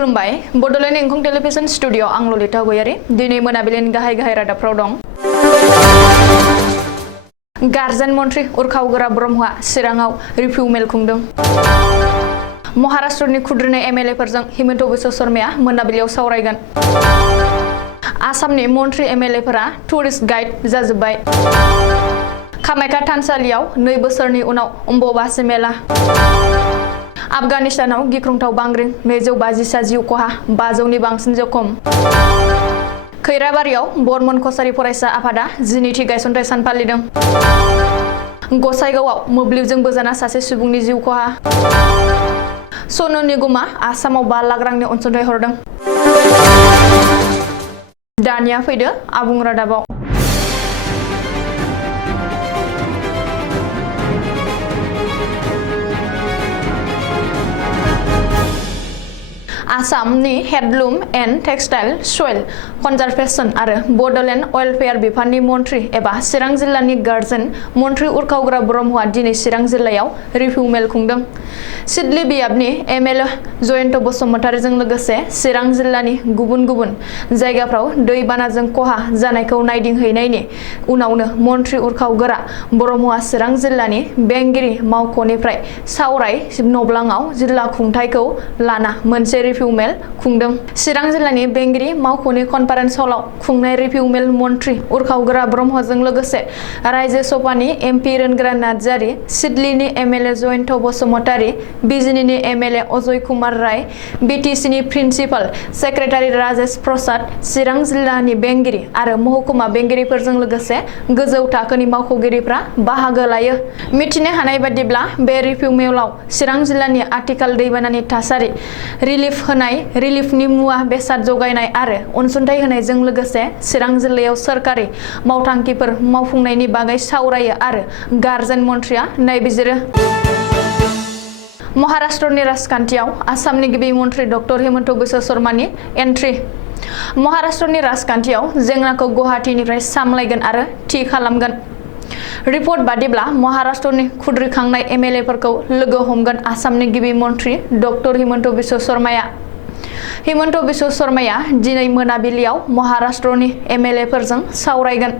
खुलुमबाय Bodoland इंखं television studio आं ललिता गयारी दिनै मोनाबिलिनि गाहाय रादाबफ्राव दं। गार्जेन मन्त्री उरखाव ब्रह्मआ चिराङाव रिभिउ मेल खुंदों। महाराष्ट्रनि खुद्रिनाय एमएलएफोरजों हिमन्त बिश्व शर्माया मोनाबिलियाव सावरायगोन। आसामनि मन्त्री एमएलएफोरा टुरिस्ट गाइड जाजोब्बाय। कामाख्या थानसालियाव 2 बोसोरनि उनाव अम्बुबाची मेला। आफगानिस्तानाव गिख्रंथाव बांग्रिं 250 सा जिउ खहा 500नि बांसिन जखम। खैराबारियाव बर्मन कछारी फरायसा आफादा 12थि गायसनथाय सान फालिदों। गसाइगावआव मोब्लिबजों बोजाना सासे सुबुंनि जिउ खहा। सनु निगमआ आसामाव 5 लाख रांनि अनसुंथाइ हरदों। दानिया फैदो आबुं रादाबाव। आसामनि हेडलुम एन्ड टेक्सटाइल सइल कनजारभेशन आरो बड'लेण्ड वेलफेयार बिफाननि मन्थ्रि एबा चिरां जिल्लानि गार्जेन मन्थ्रि उरखाव ब्रह्मआ दिनै चिरां जिल्लायाव रिभिउ मेल खुंदों। सिडली बियाबनि एमएलए जयन्त बसुमतारीजों लोगोसे चिरां जिल्लानि गुबुन गुबुन जायगाफ्राव दैबानाजों खहा जानायखौ नायदिंहैनायनि उनावनो मन्थ्रि उरखाव ब्रह्मआ चिरां जिल्लानि बेंगिरि मावख'निफ्राय सावराय नब्लाङाव जिल्ला खुंथायखौ लाना मोनसे रिभिउ मेल खुंदों। चिरां जिल्लानि बेंगिरि मावख'नि कनफारेन्स हलाव खुंनाय रिभिउ मेल मन्थ्रि उरखाव ब्रह्मजों लोगोसे रायजो सभानि एमपि रोनग्रा नार्जारी, सिडलीनि एमएलए जयन्त बसुमतारी, बिजिनीनि एमएलए अजय कुमार राय, बिटिसिनि प्रिन्सिपाल सेक्रेटारि राजेश प्रसाद, चिरां जिल्लानि बेंगिरि आरो महकुमा बेंगिरिफोरजों लोगोसे गोजौ थाखोनि मावख'गिरिफ्रा बाहागो लायो। मिथिनो हानाय बादिब्ला बे रिभिउ मेलाव चिरां जिल्लानि आथिखाल दैबानानि थासारि, रिलिफ होनाय, रिलिफनि मुवा बेसाद जगायनाय आरो अनसुंथाइ होनायजों लोगोसे चिरां जिल्लायाव सोरखारि मावथांखिफोर मावफुंनायनि बागै सावरायो आरो गार्जेन मन्थ्रिया नायबिजिरो। महाराष्ट्रनि राजखान्थियाव आसामनि गिबि मन्थ्रि डक्टर हिमन्त बिश्व शर्मानि एन्ट्रि। महाराष्ट्रनि राजखान्थियाव जेंनाखौ गुवाहाटीनिफ्राय सामलायगोन आरो थि खालामगोन। रिपर्ट बादिब्ला महाराष्ट्रनि खुद्रिखांनाय एमएलएफोरखौ लोगो हमगोन आसामनि गिबि मन्थ्रि डक्टर हिमन्त बिश्व शर्माया। हिमन्त बिश्व शर्माया दिनै मोनाबिलियाव महाराष्ट्रनि एमएलएफोरजों सावरायगोन।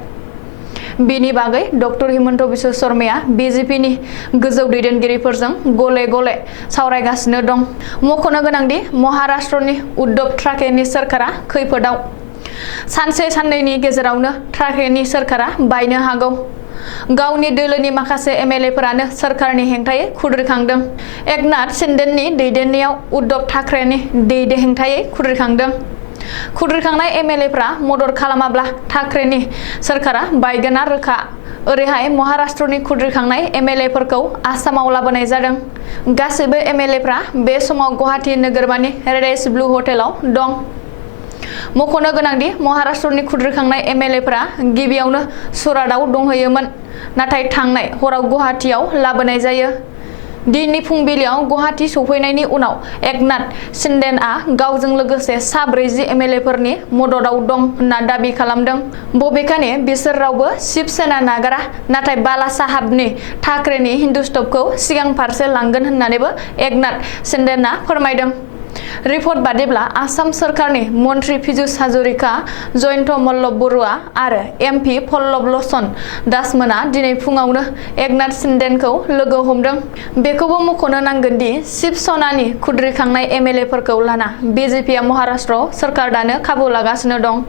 बिनि बागै डक्टर हिमन्त बिश्व शर्माया बिजेपिनि गोजौ दैदेनगिरिफोरजों गले गले सावरायगासिनो दं। मख'नो गोनांदि महाराष्ट्रनि उद्धव ठाकरेनि सोरखारा खैफोदाव। सानसे साननैनि गेजेरावनो ठाकरेनि सोरखारा बायनो हागौ। गावनि दोलोनि माखासे एमएलएफोरानो सोरखारनि हेंथायै खुद्रिखांदों। एकनाथ शिन्देनि दैदेननायाव उद्धव ठाकरेनि हेंथायै खुद्रिखांदों। खुद्रिखांनाय एमएलएफ्रा मदद खालामाब्ला ठाकरेनि सोरखारा बायगोना रोखा। ओरैहाय महाराष्ट्रनि खुद्रिखांनाय एमएलएफोरखौ आसामाव लाबोनाय जादों। गासैबो एमएलएफ्रा बे समाव गुवाहाटी नोगोरमानि रेडिस ब्लु हटेलाव दं। मख'नो गोनांदि महाराष्ट्रनि खुद्रिखांनाय एमएलएफोरा गिबियावनो सुरातआव दंहैयोमोन, नाथाय थांनाय हराव गुवाहाटीयाव लाबोनाय जायो। दिनै फुंबिलियाव गुवाहाटी सफैनायनि उनाव एकनाथ शिन्देआ गावजों लोगोसे सा 40 एमएलएफोरनि मददाव दं होनना दाबि खालामदों। बबेखानि बिसोर रावबो शिव सेना नागारा, नाथाय बाला साहाबनि ठाकरेनि हिन्दुत्वखौ सिगां फारसे लांगोन होननानैबो एकनाथ शिन्देआ फोरमायदों। रिपर्ट बादिब्ला आसाम सोरखारनि मन्थ्रि पीयूष हाजरिका, जयन्त मल्ल बरुवा आरो एमपि पल्लव लोचन दासमोना दिनै फुङावनो एकनाथ शिन्देखौ लोगो हमदों। बेखौबो मख'नो नांगोन दि शिव सेनानि खुद्रिखांनाय एमएलएफोरखौ लाना बिजेपिआ महाराष्ट्रआव सोरखार दानो खाबु लागासिनो दं।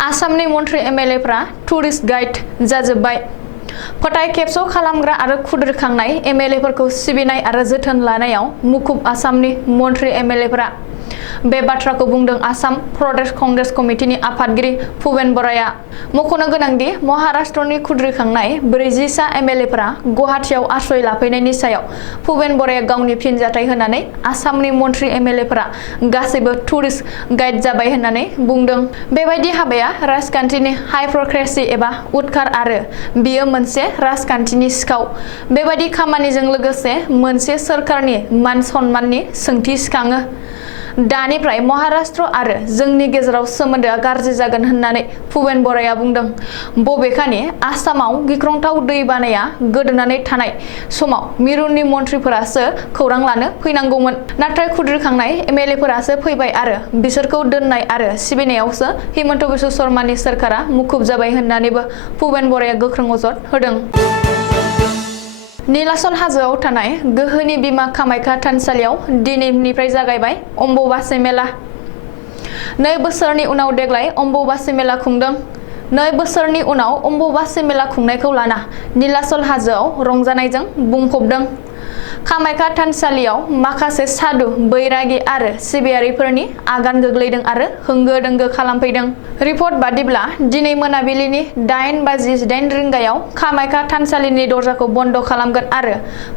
आसामनि मन्थ्रि एमएलएफ्रा टुरिस्ट गाइड जाजोब्बाय। फोथाय खेबस' खालामग्रा आरो खुद्रिखांनाय एमएलएफोरखौ सिबिनाय आरो जोथोन लानायाव मुखुब आसामनि मन्थ्रि एमएलएफोरा। बे बाथ्राखौ बुंदों आसाम प्रदेश कंग्रेस कमिटिनि आफादगिरि भुपेन बराया। मख'नो गोनांदि महाराष्ट्रनि खुद्रिखांनाय 40 सा एमएलएफोरा गुवाहाटीयाव आश्रय लाफैनायनि सायाव भुपेन बराया गावनि फिनजाथाय होनानै आसामनि मन्थ्रि एमएलएफोरा गासैबो टुरिस्ट गाइड जाबाय होननानै बुंदों। बेबायदि हाबाया राजखान्थिनि हाइपक्रेसि एबा उदखार आरो बियो मोनसे राजखान्थिनि सिखाव। बेबायदि खामानिजों लोगोसे मोनसे सोरखारनि मान सन्माननि सोंथि सिखाङो। दानिफ्राय महाराष्ट्र आरो जोंनि गेजेराव सोमोन्दोआ गाज्रि जागोन होननानै भुपेन बराया बुंदों। बबेखानि आसामाव गिख्रंथाव दै बानाया गोदोनानै थानाय समाव मिरुनि मन्थ्रिफोरासो खौरां लानो फैनांगौमोन। नाथाय खुद्रिखांनाय एमएलएफोरासो फैबाय आरो बिसोरखौ दोननाय आरो सिबिनायावसो हिमन्त बिश्व शर्मानि सोरखारा मुखुब जाबाय होननानैबो भुपेन बराया गोख्रों अजद होदों। नीलाचल हाजोआव थानाय गोहोनि बिमा कामाख्या थानसालियाव दिनैनिफ्राय जागायबाय अम्बुबासि मेला। 2 बोसोरनि उनाव देग्लाय अम्बुबासि मेला खुंदों। 2 बोसोरनि उनाव अम्बुबासि मेला खुंनायखौ लाना नीलाचल हाजोआव रंजानायजों बुंफबदों। कामाख्या थानसालियाव माखासे साधु बैरागि आरो सिबियारिफोरनि आगान गोग्लैदों आरो होंगो दोंगो खालामफैदों। रिपर्ट बादिब्ला दिनै मोनाबिलिनि 8:18 रिंगायाव कामाख्या थानसालिनि दरजाखौ बन्द खालामगोन आरो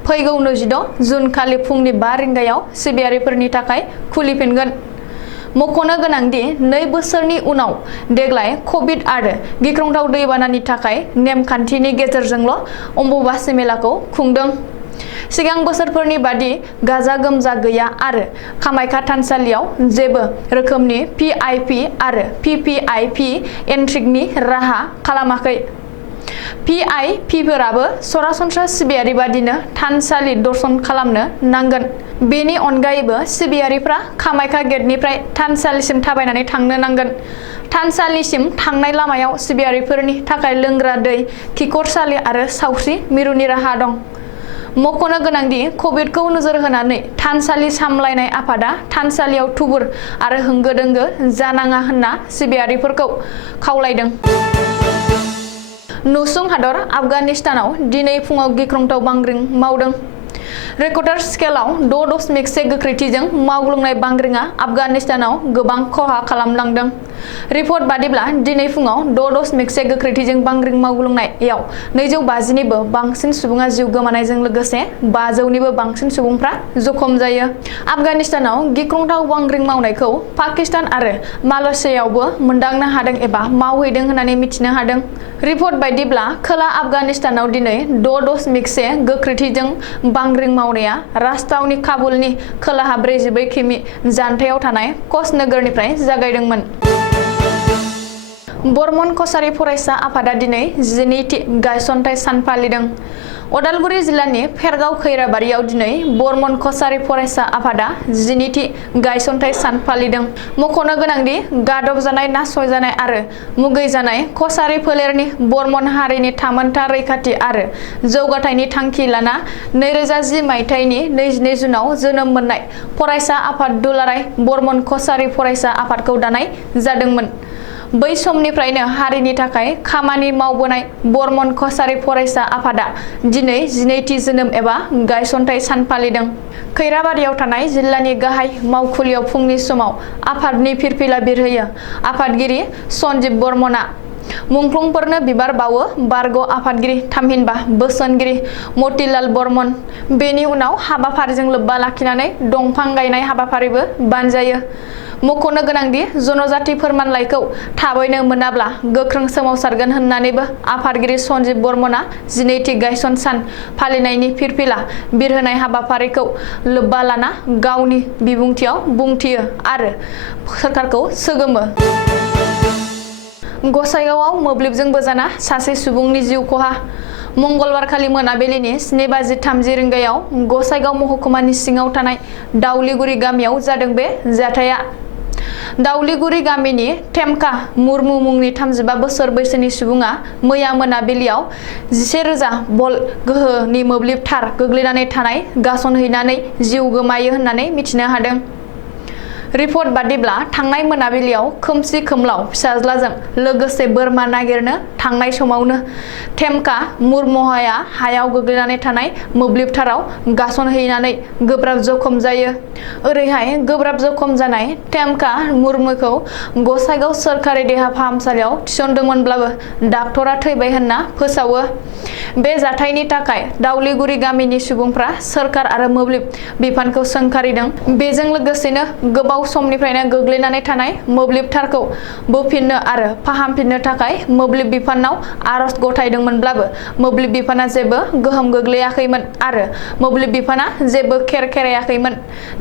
फैगौ 26 जुन खालि फुंनि 5 रिंगायाव सिबियारिफोरनि थाखाय खुलिफिनगोन। मख'नो गोनांदि 2 बोसोरनि उनाव देग्लाय कभिड आरो गिख्रंथाव दैबानानि थाखाय नेमखान्थिनि गेजेरजोंल' अम्बुबासि मेलाखौ खुंदों। सिगां बोसोरफोरनि बादि गाजा गोमजा गैया आरो कामाख्या थानसालियाव जेबो रोखोमनि भिआइपि आरो भिभिआइपि एन्ट्रिनि राहा खालामाखै। भिआइपिफोराबो सरासनस्रा सिबियारि बादिनो थानसालि दर्शन खालामनो नांगोन। बेनि अनगायैबो सिबियारिफ्रा कामाख्या गेटनिफ्राय थानसालिसिम थाबायनानै थांनो नांगोन। थानसालिसिम थांनाय लामायाव सिबियारिफोरनि थाखाय लोंग्रा दै, खिखरसालि आरो सावस्रि मिरुनि राहा दं। मख'नो गोनांदि कभिडखौ नोजोर होनानै थानसालि सामलायनाय आफादा थानसालियाव थुबुर आरो होंगो दोंगो जानाङा होनना सिबियारिफोरखौ खावलायदों। नसुं हादर आफगानिस्तानाव दिनै फुङाव गिख्रंथाव बांग्रिं मावदों। रेकर्डार स्केलाव 6.1 गोख्रैथिजों मावग्लुंनाय बांग्रिंआ आफगानिस्तानाव गोबां खहा खालामलांदों। रिपर्ट बादिब्ला दिनै फुङाव 6.1 गोख्रैथिजों बांग्रिं मावग्लुंनायाव 250 निबो बांसिन सुबुङा जिउ गोमानायजों लोगोसे 500 निबो बांसिन सुबुंफ्रा जखम जायो। आफगानिस्तानाव गिख्रंथाव बांग्रिं मावनायखौ पाकिस्तान आरो मालयेशियायावबो मोनदांनो हादों एबा मावहैदों होननानै मिथिनो हादों। रिपर्ट बायदिब्ला खोला आफगानिस्तानाव दिनै 6.1 गोख्रैथिजों बांग्रिं मावनाया राजथावनि काबुलनि खोलाहा 44 किमि जानथायाव थानाय कच नोगोरनिफ्राय जागायदोंमोन। बर्मन कछारी फरायसा आफादा दिनै 12थि गायसनथाय सान फालिदों। उदालगुरि जिल्लानि फेरगाव खैराबारियाव दिनै बर्मन कछारी फरायसा आफादा 12थि गायसनथाय सान फालिदों। मख'नो गोनांदि गादब जानाय, नासयजानाय आरो मुगै जानाय कछारी फोलेरनि बर्मन हारिनि थामोनथा रैखाथि आरो जौगाथायनि थांखि लाना 2010 मायथाइनि 22 जुनाव जोनोम मोननाय फरायसा आफाद दुलाराय बर्मन कछारी फरायसा आफादखौ दानाय जादोंमोन। बै समनिफ्रायनो हारिनि थाखाय खामानि मावबोनाय बर्मन कछारी फरायसा आफादा दिनै 12थि जोनोम एबा गायसनथाय सान फालिदों। खैराबारियाव थानाय जिल्लानि गाहाय मावखुलियाव फुंनि समाव आफादनि फिरफिला बिरहोयो आफादगिरि सन्जीब बर्मनआ। मुंख्लंफोरनो बिबार बावो बारग' आफादगिरि थामहिनबा बोसोनगिरि मतिलाल बर्मन। बेनि उनाव हाबाफारिजों लोब्बा लाखिनानै दंफां गायनाय हाबाफारिबो बानजायो। मख'नो गोनांदि जनजाति फोरमानलाइखौ थाबैनो मोनाब्ला गोख्रों सोमावसारगोन होननानैबो आफादगिरि सन्जीब बर्मनआ 12थि गायसन सान फालिनायनि फिरफिला बिरहोनाय हाबाफारिखौ लोब्बा लाना गावनि बिबुंथियाव बुंथियो आरो सोरखारखौ सोगोमो। गसाइगावआव मोब्लिबजों बोजाना सासे सुबुंनि जिउ खहा। मंगलबारखालि मोनाबिलिनि 7:30 रिंगायाव गसाइगाव महकुमानि सिङाव थानाय दाउलिगुरि गामियाव जादों बे जाथाया। दाउलिगुरि गामिनि टेमका मुर्मु मुंनि 35 बोसोर बैसोनि सुबुङा मैया मोनाबिलियाव 11,000 भल्ट गोहोनि मोब्लिब थार गोग्लैनानै थानाय गासनहैनानै जिउ गोमायो होननानै मिथिनो हादों। रिपर्ट बादिब्ला थांनाय मोनाबिलियाव खोमसि खोमलाव फिसाज्लाजों लोगोसे बोरमा नागिरनो थांनाय समावनो टेमका मुर्मुआ हायाव गोग्लैनानै थानाय मोब्लिब थाराव गासनहैनानै गोब्राब जखम जायो। ओरैहाय गोब्राब जखम जानाय टेमका मुर्मुखौ गसाइगाव सोरखारि देहा फाहामसालियाव थिसनदोंमोनब्लाबो डाक्टरा थैबाय होनना फोसावो। बे जाथायनि थाखाय दाउलिगुरि गामिनि सुबुंफ्रा सोरखार आरो मोब्लिब बिफानखौ सोंखारिदों। बेजों लोगोसेनो गोबाव गोबाव समनिफ्रायनो गोग्लैनानै थानाय मोब्लिब थारखौ बोफिननो आरो फाहामफिननो थाखाय मोब्लिब बिफानाव आरज गथायदोंमोनब्लाबो मोब्लिब बिफाना जेबो गोहोम गोग्लैयाखैमोन आरो मोब्लिब बिफाना जेबो खेरायाखैमोन,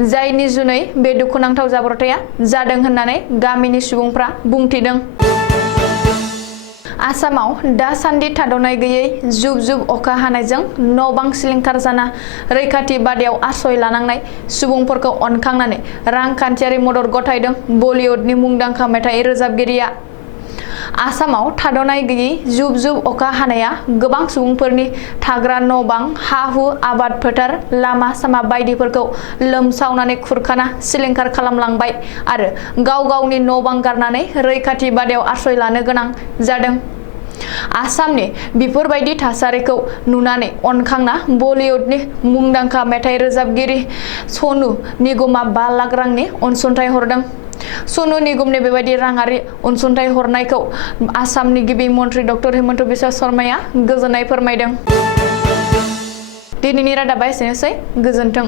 जायनि जुनै बे दुखुनांथाव जाब्रबथाया जादों होननानै गामिनि सुबुंफ्रा बुंथिदों। आसामाव दासान्दि थाद'नाय गैयै जुब जुब अखा हानायजों न'-बां सिलिंखार जाना रैखाथि बादायाव आश्रय लानांनाय सुबुंफोरखौ अनखांनानै रांखान्थियारि मदद गथायदों बलिउडनि मुंदांखा मेथाइ रोजाबगिरिया। आसामाव थाद'नाय गैयै जुब जुब अखा हानाया गोबां सुबुंफोरनि थाग्रा न'-बां, हा-हु, आबाद फोथार, लामा-सामा बायदिफोरखौ लोमसावनानै खुरखाना सिलिंखार खालामलांबाय आरो गाव गावनि न'-बां गारनानै रैखाथि बादायाव आश्रय लानो गोनां जादों। आसामनि बेफोरबायदि थासारिखौ नुनानै अनखांना बलिउडनि मुंदांखा मेथाइ रोजाबगिरि सनु निगमआ 5 लाख रांनि अनसुंथाइ हरदों। सनु निगमनि बेबायदि राङारि अनसुंथाइ हरनायखौ आसामनि गिबि मन्थ्रि डक्टर हेमन्त बिश्व शर्माया गोजोननाय फोरमायदों। दिनैनि रादाबा एसेनोसै, गोजोन्थों।